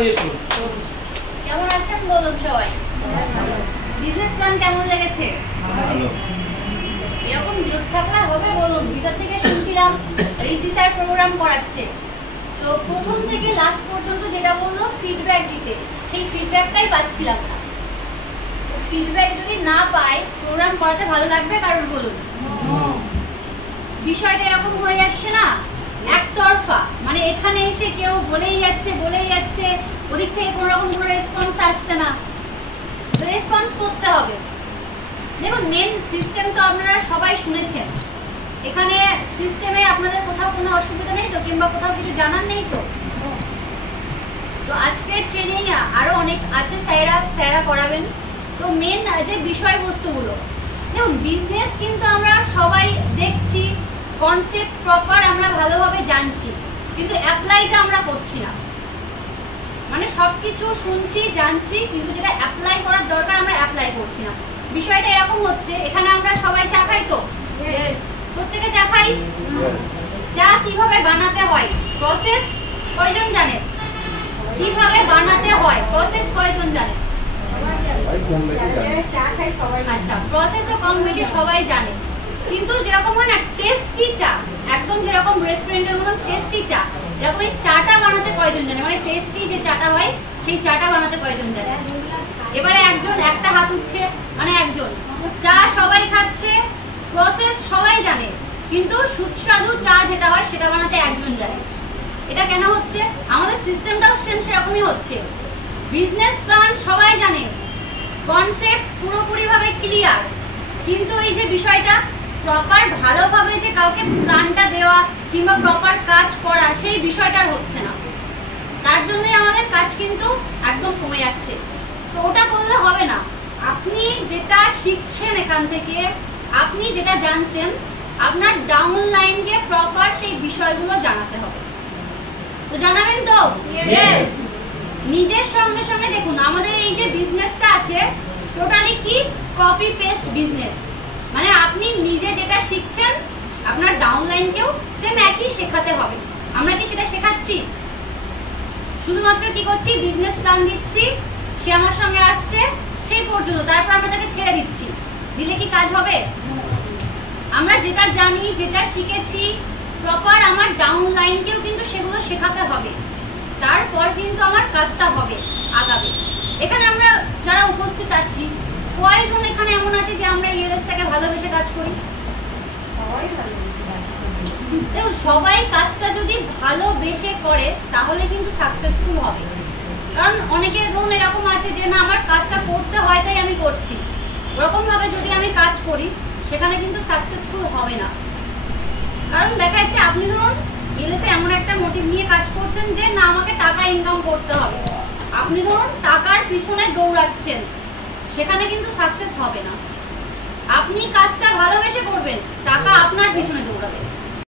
নিয়ে শুরু। কেমন আছেন বলুন সবাই? বিজনেস প্ল্যান কেমন লেগেছে? ভালো। এরকম জোশ থাকলে হবে বলুন? ভিতর থেকে শুনছিলাম রিদ্ধি স্যার প্রোগ্রাম করাচ্ছে, তো প্রথম থেকে লাস্ট পর্যন্ত যেটা বললো ফিডব্যাক দিতে, সেই ফিডব্যাকটাই পাচ্ছিলাম না। ফিডব্যাক যদি না পাই প্রোগ্রাম করাতে ভালো লাগবে কারণ বলুন? বিষয়টা এরকম হয়ে যাচ্ছে না একতরফা, মানে এখানে এসে কেউ বলেই যাচ্ছে, ওদিক থেকে কোনো রকম কোনো রেসপন্স আসছে না। রেসপন্স করতে হবে। দেখুন, মেন সিস্টেম তো আপনারা সবাই শুনেছেন। এখানে সিস্টেমে আপনাদের কোথাও কোনো অসুবিধা নেই তো, কিংবা কোথাও কিছু জানার নেই তো? তো আজকের ট্রেনিং আরো অনেক আছে, স্যারা করাবেন। তো মেন যে বিষয়বস্তুগুলো, দেখুন বিজনেস কিন্তু আমরা সবাই দেখছি, কনসেপ্ট প্রপার আমরা ভালোভাবে জানছি, কিন্তু অ্যাপ্লাইটা আমরা করছি না। মানে সবকিছু শুনছি জানছি, কিন্তু যেটা অ্যাপ্লাই করার দরকার আমরা অ্যাপ্লাই করছি না। বিষয়টা এরকম হচ্ছে, এখানে আমরা সবাই চা খাই তো? প্রত্যেকে চা খাই। চা কিভাবে বানাতে হয় প্রসেস কয়জন জানে? কিভাবে বানাতে হয় প্রসেস কয়জন জানে? আচ্ছা, প্রসেসও কম বেশি সবাই জানে, কিন্তু যেরকম হয় না টেস্টি চা, একদম যেরকম রেস্টুরেন্টের মতন টেস্টি চা, এরকম এই চাটা বানাতে কয়জন জানে? মানে টেস্টি যে চাটা হয় সেই চাটা বানাতে কয়জন জানে? এবারে একজন, একটা হাত উঠছে, মানে একজন। চা সবাই খাচ্ছে, প্রসেস সবাই জানে, কিন্তু সুস্বাদু চা যেটা হয় সেটা বানাতে একজন জানে। এটা কেন হচ্ছে? আমাদের সিস্টেমটাও সেরকমই হচ্ছে। বিজনেস প্ল্যান সবাই জানে, কনসেপ্ট পুরোপুরিভাবে ক্লিয়ার, কিন্তু এই যে বিষয়টা প্রপার ভালোভাবে যে কাউকে প্ল্যানটা দেওয়া কিংবা প্রপার কাজ করা, সেই বিষয়টা হচ্ছে না। তার জন্যই আমাদের কাজ কিন্তু একদম কমে যাচ্ছে। তো ওটা করলে হবে না। আপনি যেটা শিখছেন এখান থেকে, আপনি যেটা জানছেন, আপনার ডাউন লাইনকে প্রপার সেই বিষয়গুলো জানাতে হবে। তো জানাবেন তো? নিজের সঙ্গে সঙ্গে দেখুন, আমাদের এই যে বিজনেসটা আছে টোটালি কি কপি পেস্ট বিজনেস। মানে আপনি নিজে যেটা শিখছেন আপনার ডাউন লাইনকেও সেম একই শেখাতে হবে। আমরা কি সেটা শেখাচ্ছি? শুধুমাত্র কি করছি, বিজনেস প্ল্যান দিচ্ছি, সে আমার সঙ্গে আসছে সেই পর্যন্ত, তারপর আমরা তাকে ছেড়ে দিচ্ছি। দিলে কি কাজ হবে? আমরা যেটা জানি, যেটা শিখেছি, প্রপার আমার ডাউন লাইনকেও কিন্তু সেগুলো শেখাতে হবে, তারপর কিন্তু আমার কাজটা হবে, আগাবে। এখানে আমরা যারা উপস্থিত আছি, কয়জন এখানে এমন আছে যে আমরা ইএলএসটাকে ভালোবেসে কাজ করি? দেখুন, সবাই কাজটা যদি ভালোবেসে করে তাহলে কিন্তু সাকসেসফুল হবে। কারণ অনেকে ধরুন এরকম আছে যে না, আমার কাজটা করতে হয় তাই আমি করছি, ওরকম ভাবে যদি আমি কাজ করি সেখানে কিন্তু সাকসেসফুল হবে না। কারণ দেখা যাচ্ছে আপনি ধরুন ইএলএসে এমন একটা মোটিভ নিয়ে কাজ করছেন যে না, আমাকে টাকা ইনকাম করতে হবে, আপনি ধরুন টাকার পিছনে দৌড়াচ্ছেন, সেখানে কিন্তু সাকসেস হবে না। আপনি কাজটা ভালোবেসে করবেন, টাকা আপনার পিছনে দৌড়াবে।